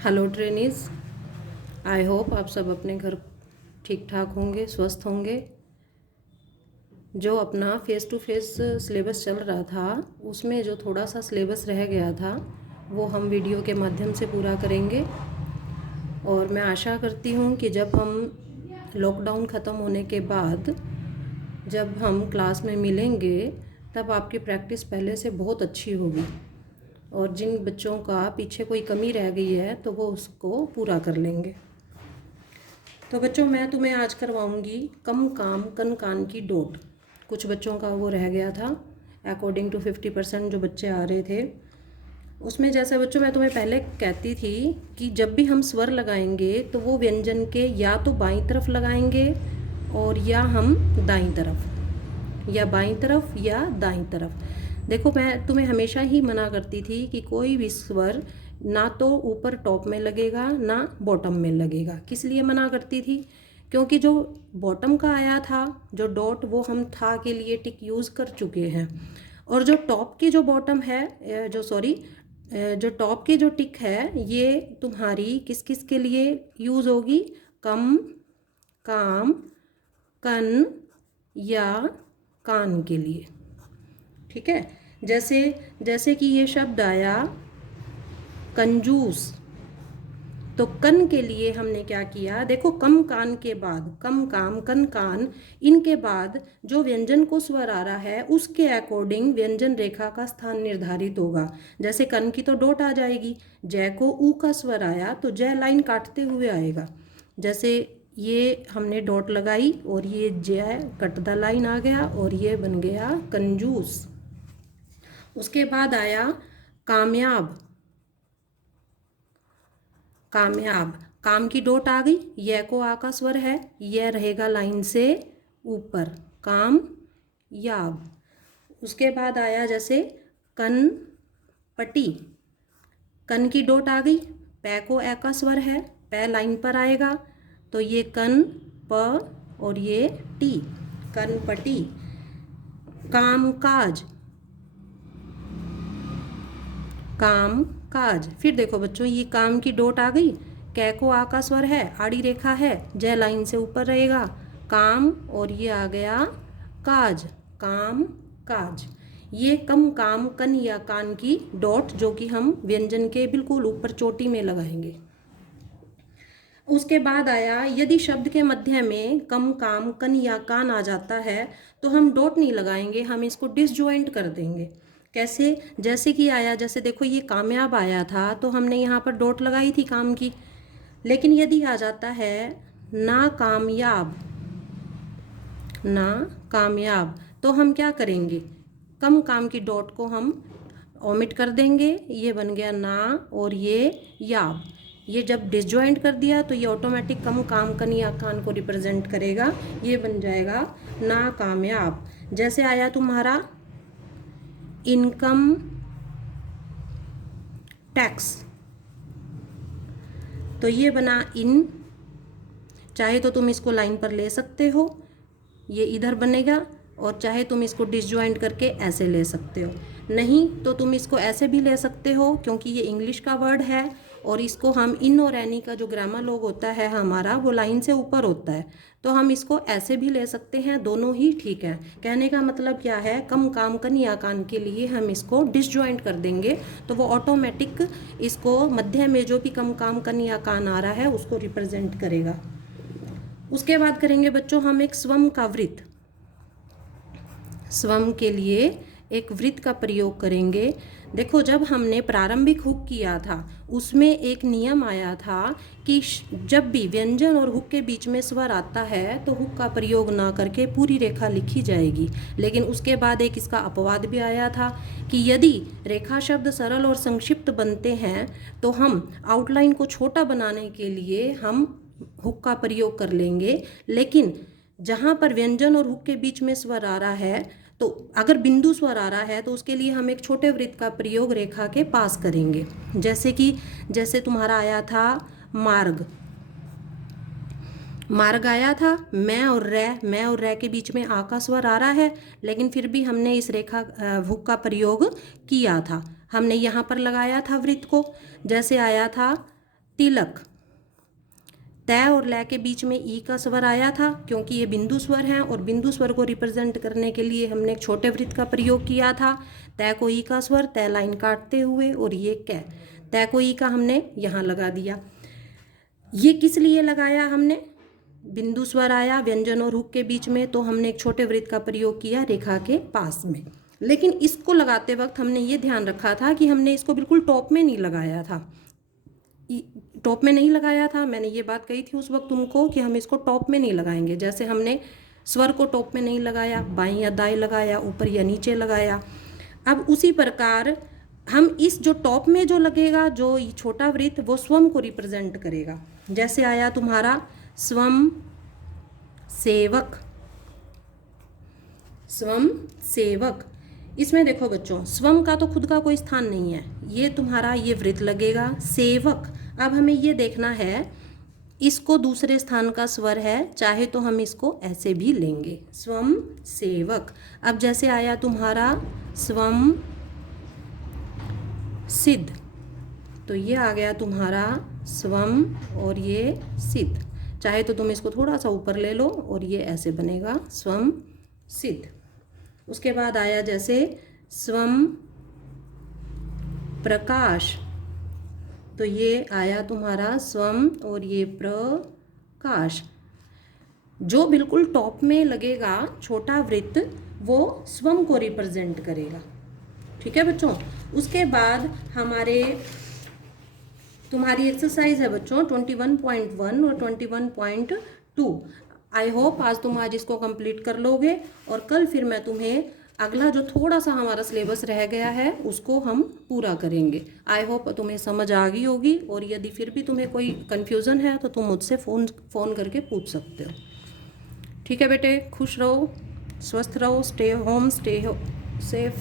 Hello trainees. I hope आप सब अपने घर ठीक ठाक होंगे, स्वस्थ होंगे। जो अपना फ़ेस टू फेस सिलेबस चल रहा था उसमें जो थोड़ा सा सिलेबस रह गया था वो हम वीडियो के माध्यम से पूरा करेंगे। और मैं आशा करती हूँ कि जब हम लॉकडाउन ख़त्म होने के बाद जब हम क्लास में मिलेंगे तब आपकी प्रैक्टिस पहले से बहुत अच्छी होगी और जिन बच्चों का पीछे कोई कमी रह गई है तो वो उसको पूरा कर लेंगे। तो बच्चों, मैं तुम्हें आज करवाऊंगी कम काम कन कान की डोट। कुछ बच्चों का वो रह गया था, अकॉर्डिंग टू 50% जो बच्चे आ रहे थे उसमें। जैसे बच्चों मैं तुम्हें पहले कहती थी कि जब भी हम स्वर लगाएंगे तो वो व्यंजन के या तो बाईं तरफ लगाएंगे और या हम दाईं तरफ, या बाईं तरफ या दाईं तरफ। देखो, मैं तुम्हें हमेशा ही मना करती थी कि कोई भी स्वर ना तो ऊपर टॉप में लगेगा ना बॉटम में लगेगा। किस लिए मना करती थी? क्योंकि जो बॉटम का आया था जो डॉट वो हम था के लिए टिक यूज़ कर चुके हैं, और जो टॉप की जो बॉटम है जो टॉप की जो टिक है ये तुम्हारी किस किस के लिए यूज़ होगी? कम, काम, कन या कान के लिए। ठीक है। जैसे जैसे कि ये शब्द आया कंजूस, तो कन के लिए हमने क्या किया? देखो, कम कान के बाद कम काम कन कान, इनके बाद जो व्यंजन को स्वर आ रहा है उसके अकॉर्डिंग व्यंजन रेखा का स्थान निर्धारित होगा। जैसे कन की तो डोट आ जाएगी, जय को ऊ का स्वर आया तो जय लाइन काटते हुए आएगा। जैसे ये हमने डॉट लगाई और ये जय कट द लाइन आ गया और ये बन गया कंजूस। उसके बाद आया कामयाब। कामयाब, काम की डोट आ गई, यह को आ का स्वर है, यह रहेगा लाइन से ऊपर, काम याब। उसके बाद आया जैसे कन पटी, कन की डोट आ गई, पै को ए का स्वर है, पै लाइन पर आएगा तो ये कन प और ये टी, कन पटी। काम काज, काम काज। फिर देखो बच्चों, ये काम की डोट आ गई, कै को आ का स्वर है, आड़ी रेखा है, जय लाइन से ऊपर रहेगा, काम, और ये आ गया काज, काम काज। ये कम काम कन या कान की डॉट जो कि हम व्यंजन के बिल्कुल ऊपर चोटी में लगाएंगे। उसके बाद आया, यदि शब्द के मध्य में कम काम कन या कान आ जाता है तो हम डॉट नहीं लगाएंगे, हम इसको डिसजॉइंट कर देंगे। कैसे? जैसे कि आया, जैसे देखो ये कामयाब आया था तो हमने यहाँ पर डॉट लगाई थी काम की, लेकिन यदि आ जाता है ना कामयाब, ना कामयाब, तो हम क्या करेंगे? कम काम की डॉट को हम ओमिट कर देंगे, ये बन गया ना और ये याब। ये जब डिसजॉइंट कर दिया तो ये ऑटोमेटिक कम काम कन या कान को रिप्रेजेंट करेगा, ये बन जाएगा ना कामयाब। जैसे आया तुम्हारा इनकम टैक्स, तो ये बना इन, चाहे तो तुम इसको लाइन पर ले सकते हो, ये इधर बनेगा, और चाहे तुम इसको डिसजॉइंट करके ऐसे ले सकते हो, नहीं तो तुम इसको ऐसे भी ले सकते हो क्योंकि ये इंग्लिश का वर्ड है और इसको हम इन और एनी का जो ग्रामर लॉग होता है हमारा वो लाइन से ऊपर होता है, तो हम इसको ऐसे भी ले सकते हैं, दोनों ही ठीक है। कहने का मतलब क्या है? कम काम कन या कान के लिए हम इसको डिसजॉइंट कर देंगे तो वो ऑटोमेटिक इसको मध्य में जो भी कम काम कन या कान आ रहा है उसको रिप्रेजेंट करेगा। उसके बाद करेंगे बच्चों हम एक स्वम का वृत्त। स्वम के लिए एक वृत्त का प्रयोग करेंगे। देखो, जब हमने प्रारंभिक हुक किया था उसमें एक नियम आया था कि जब भी व्यंजन और हुक के बीच में स्वर आता है तो हुक का प्रयोग ना करके पूरी रेखा लिखी जाएगी। लेकिन उसके बाद एक इसका अपवाद भी आया था कि यदि रेखा शब्द सरल और संक्षिप्त बनते हैं तो हम आउटलाइन को छोटा बनाने के लिए हम हुक का प्रयोग कर लेंगे। लेकिन जहाँ पर व्यंजन और हुक के बीच में स्वर आ रहा है, तो अगर बिंदु स्वर आ रहा है तो उसके लिए हम एक छोटे वृत्त का प्रयोग रेखा के पास करेंगे। जैसे तुम्हारा आया था मार्ग, मार्ग आया था, मैं और रै के बीच में आ का स्वर आ रहा है, लेकिन फिर भी हमने इस रेखा हुक का प्रयोग किया था, हमने यहाँ पर लगाया था वृत्त को। जैसे आया था तिलक, तय और लय के बीच में ई का स्वर आया था क्योंकि ये बिंदु स्वर हैं और बिंदु स्वर को रिप्रेजेंट करने के लिए हमने एक छोटे वृत्त का प्रयोग किया था। तय को ई का स्वर, तय लाइन काटते हुए, और ये कै, तय को ई का हमने यहाँ लगा दिया। ये किस लिए लगाया हमने? बिंदु स्वर आया व्यंजन और हुक के बीच में, तो हमने एक छोटे वृत्त का प्रयोग किया रेखा के पास में। लेकिन इसको लगाते वक्त हमने ये ध्यान रखा था कि हमने इसको बिल्कुल टॉप में नहीं लगाया था, टॉप में नहीं लगाया था। मैंने ये बात कही थी उस वक्त तुमको कि हम इसको टॉप में नहीं लगाएंगे। जैसे हमने स्वर को टॉप में नहीं लगाया, बाएं या दाएं लगाया, ऊपर या नीचे लगाया। अब उसी प्रकार हम इस जो टॉप में जो लगेगा, जो छोटा वृत्त, वो स्वम को रिप्रेजेंट करेगा। जैसे आया तुम्हारा स्वम सेवक, स्वम सेवक। इसमें देखो बच्चों, स्वम का तो खुद का कोई स्थान नहीं है, ये तुम्हारा ये वृत्त लगेगा। सेवक, अब हमें ये देखना है, इसको दूसरे स्थान का स्वर है, चाहे तो हम इसको ऐसे भी लेंगे, स्वम सेवक। अब जैसे आया तुम्हारा स्वम सिद्ध, तो ये आ गया तुम्हारा स्वम और ये सिद्ध। चाहे तो तुम इसको थोड़ा सा ऊपर ले लो और ये ऐसे बनेगा स्वम सिद्ध। उसके बाद आया जैसे स्वम प्रकाश, तो ये आया तुम्हारा स्वम और ये प्रकाश। जो बिल्कुल टॉप में लगेगा छोटा वृत्त, वो स्वम को रिप्रेजेंट करेगा। ठीक है बच्चों। उसके बाद हमारे तुम्हारी एक्सरसाइज है बच्चों 21.1 और 21.2। आई होप आज तुम इसको कंप्लीट कर लोगे, और कल फिर मैं तुम्हें अगला जो थोड़ा सा हमारा सिलेबस रह गया है उसको हम पूरा करेंगे। आई होप तुम्हें समझ आ गई होगी, और यदि फिर भी तुम्हें कोई कन्फ्यूज़न है तो तुम मुझसे फ़ोन करके पूछ सकते हो। ठीक है बेटे, खुश रहो, स्वस्थ रहो, स्टे होम, स्टे सेफ।